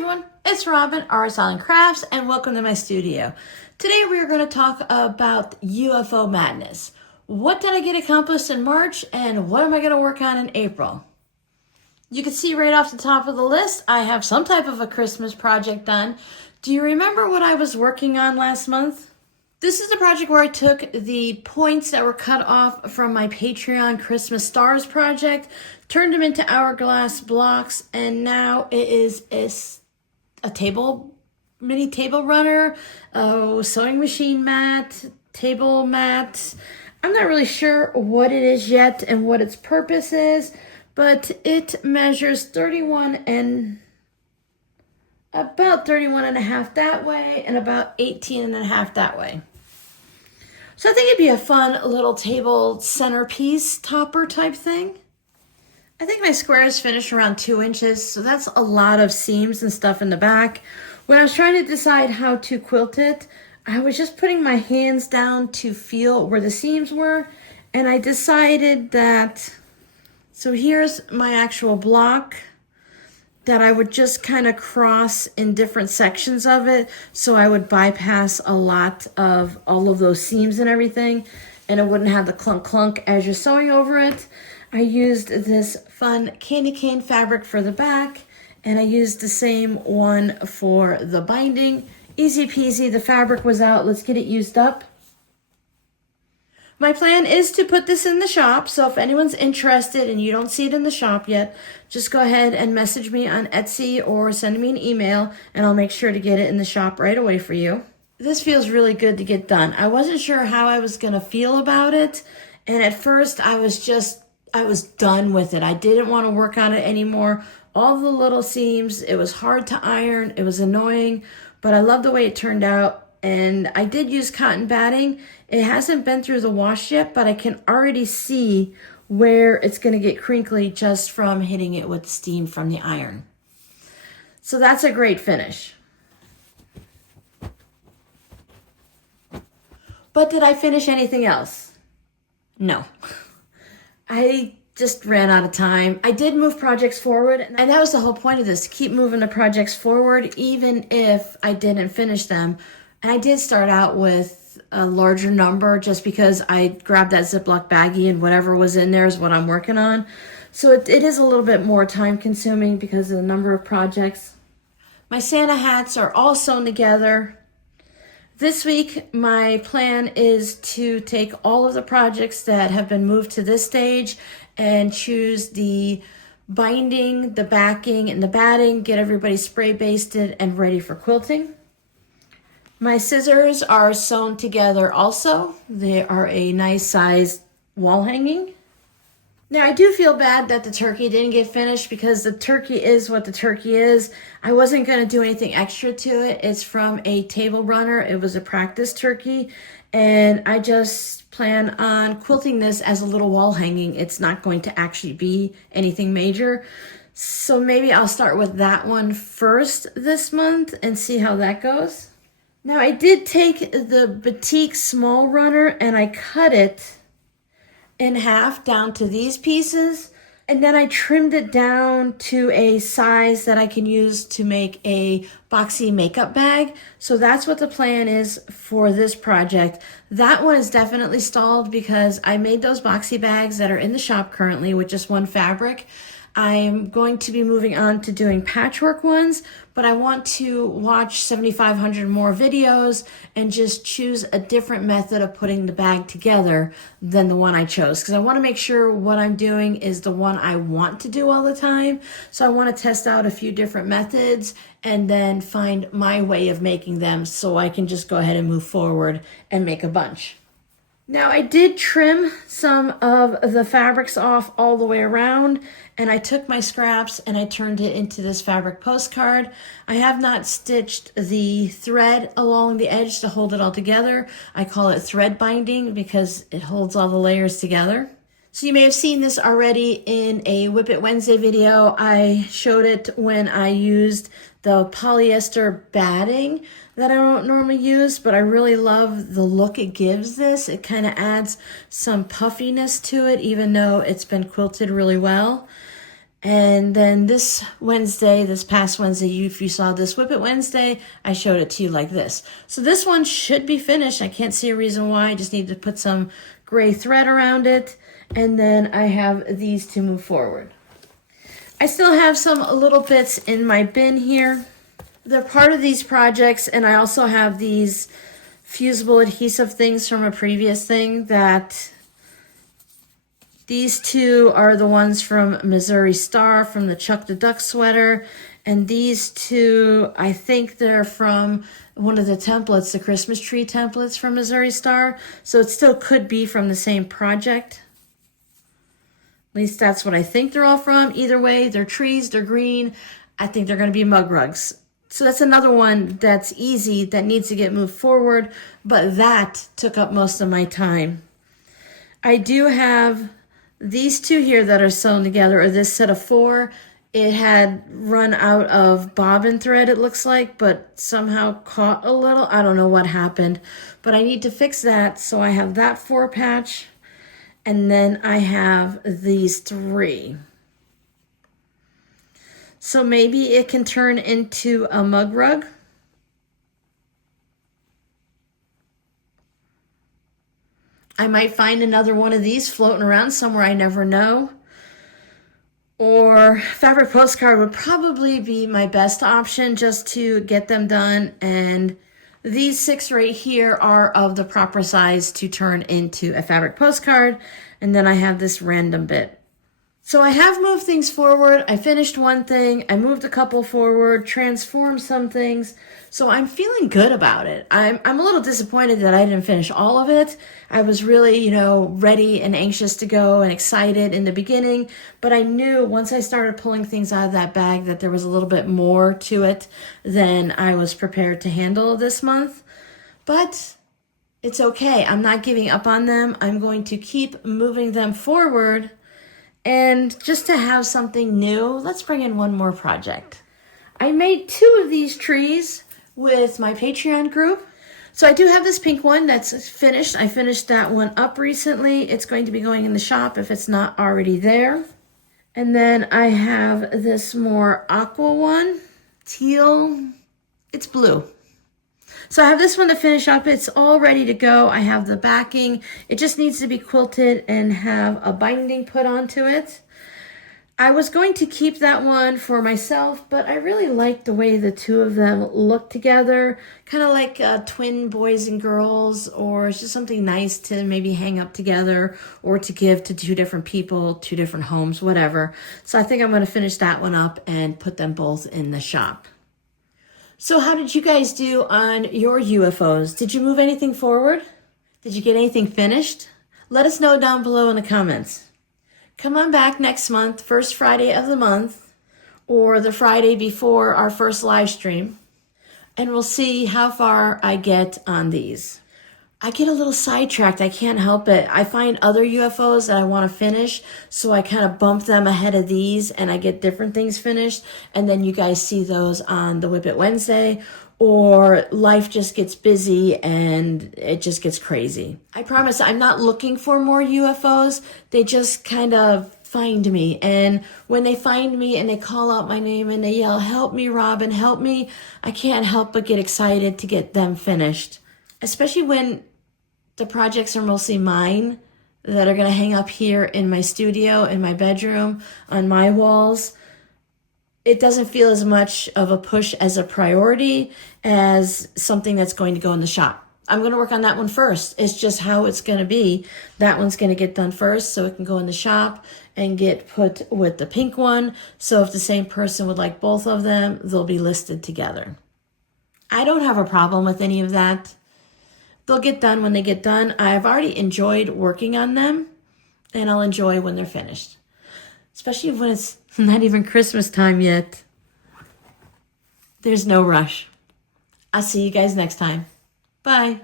everyone, it's Robin, Art Island Crafts, and welcome to my studio. Today we are going to talk about UFO madness. What did I get accomplished in March, and what am I going to work on in April? You can see right off the top of the list, I have some type of a Christmas project done. Do you remember what I was working on last month? This is the project where I took the points that were cut off from my Patreon Christmas Stars project, turned them into hourglass blocks, and now it is a mini table runner, a sewing machine mat, table mat. I'm not really sure what it is yet and what its purpose is, but it measures 31 and about 31 and a half that way and about 18 and a half that way. So I think it'd be a fun little table centerpiece topper type thing. I think my square is finished around 2 inches, so that's a lot of seams and stuff in the back. When I was trying to decide how to quilt it, I was just putting my hands down to feel where the seams were, and I decided that, so here's my actual block, that I would just kind of cross in different sections of it, so I would bypass a lot of all of those seams and everything, and it wouldn't have the clunk clunk as you're sewing over it. I used this fun candy cane fabric for the back, and I used the same one for the binding. Easy peasy, the fabric was out, let's get it used up. My plan is to put this in the shop, so if anyone's interested and you don't see it in the shop yet, just go ahead and message me on Etsy or send me an email, and I'll make sure to get it in the shop right away for you. This feels really good to get done. I wasn't sure how I was going to feel about it, and at first I was done with it. I didn't want to work on it anymore. All the little seams, it was hard to iron, it was annoying, but I love the way it turned out. And I did use cotton batting. It hasn't been through the wash yet, but I can already see where it's going to get crinkly just from hitting it with steam from the iron. So that's a great finish. But did I finish anything else? No. I just ran out of time. I did move projects forward, and that was the whole point of this, to keep moving the projects forward even if I didn't finish them. And I did start out with a larger number just because I grabbed that Ziploc baggie and whatever was in there is what I'm working on. So it is a little bit more time consuming because of the number of projects. My Santa hats are all sewn together. This week, my plan is to take all of the projects that have been moved to this stage and choose the binding, the backing, and the batting, get everybody spray basted and ready for quilting. My scissors are sewn together also. They are a nice size wall hanging. Now I do feel bad that the turkey didn't get finished because the turkey is what the turkey is. I wasn't going to do anything extra to it. It's from a table runner. It was a practice turkey, and I just plan on quilting this as a little wall hanging. It's not going to actually be anything major. So maybe I'll start with that one first this month and see how that goes. Now I did take the Batik small runner and I cut it in half down to these pieces, and then I trimmed it down to a size that I can use to make a boxy makeup bag. So that's what the plan is for this project. That one is definitely stalled because I made those boxy bags that are in the shop currently with just one fabric. I'm going to be moving on to doing patchwork ones, but I want to watch 7,500 more videos and just choose a different method of putting the bag together than the one I chose, because I want to make sure what I'm doing is the one I want to do all the time. So I want to test out a few different methods and then find my way of making them so I can just go ahead and move forward and make a bunch. Now I did trim some of the fabrics off all the way around, and I took my scraps and I turned it into this fabric postcard. I have not stitched the thread along the edge to hold it all together. I call it thread binding because it holds all the layers together. So you may have seen this already in a Whip It Wednesday video. I showed it when I used the polyester batting that I don't normally use, but I really love the look it gives this. It kind of adds some puffiness to it, even though it's been quilted really well. And then this Wednesday, this past Wednesday, if you saw this Whip It Wednesday, I showed it to you like this. So this one should be finished. I can't see a reason why. I just need to put some gray thread around it. And then I have these to move forward. I still have some little bits in my bin here. They're part of these projects, and I also have these fusible adhesive things from a previous thing that these two are the ones from Missouri Star from the Chuck the Duck sweater. And these two, I think they're from one of the templates, the Christmas tree templates from Missouri Star. So it still could be from the same project. At least that's what I think they're all from. Either way, they're trees, they're green. I think they're going to be mug rugs. So that's another one that's easy, that needs to get moved forward. But that took up most of my time. I do have these two here that are sewn together, or this set of 4, it had run out of bobbin thread, it looks like, but somehow caught a little. I don't know what happened, but I need to fix that. So I have that 4 patch, and then I have these 3. So maybe it can turn into a mug rug. I might find another one of these floating around somewhere, I never know. Or fabric postcard would probably be my best option just to get them done. And these 6 right here are of the proper size to turn into a fabric postcard. And then I have this random bit. So I have moved things forward. I finished one thing. I moved a couple forward, transformed some things. So I'm feeling good about it. I'm a little disappointed that I didn't finish all of it. I was really, ready and anxious to go and excited in the beginning. But I knew once I started pulling things out of that bag that there was a little bit more to it than I was prepared to handle this month. But it's okay. I'm not giving up on them. I'm going to keep moving them forward. And just to have something new, let's bring in one more project. I made 2 of these trees with my Patreon group. So I do have this pink one that's finished. I finished that one up recently. It's going to be going in the shop if it's not already there. And then I have this more aqua one, teal, it's blue. So I have this one to finish up. It's all ready to go. I have the backing. It just needs to be quilted and have a binding put onto it. I was going to keep that one for myself, but I really like the way the 2 of them look together. Kind of like twin boys and girls, or it's just something nice to maybe hang up together or to give to 2 different people, 2 different homes, whatever. So I think I'm going to finish that one up and put them both in the shop. So how did you guys do on your UFOs? Did you move anything forward? Did you get anything finished? Let us know down below in the comments. Come on back next month, first Friday of the month, or the Friday before our first live stream, and we'll see how far I get on these. I get a little sidetracked. I can't help it. I find other UFOs that I want to finish, so I kind of bump them ahead of these, and I get different things finished, and then you guys see those on the Whip It Wednesday, or life just gets busy and it just gets crazy. I promise I'm not looking for more UFOs. They just kind of find me. And when they find me and they call out my name and they yell, "Help me, Robin, help me," I can't help but get excited to get them finished. Especially when the projects are mostly mine that are going to hang up here in my studio, in my bedroom, on my walls. It doesn't feel as much of a push as a priority as something that's going to go in the shop. I'm going to work on that one first. It's just how it's going to be. That one's going to get done first so it can go in the shop and get put with the pink one. So if the same person would like both of them, they'll be listed together. I don't have a problem with any of that. They'll get done when they get done. I've already enjoyed working on them, and I'll enjoy when they're finished. Especially when it's not even Christmas time yet. There's no rush. I'll see you guys next time. Bye.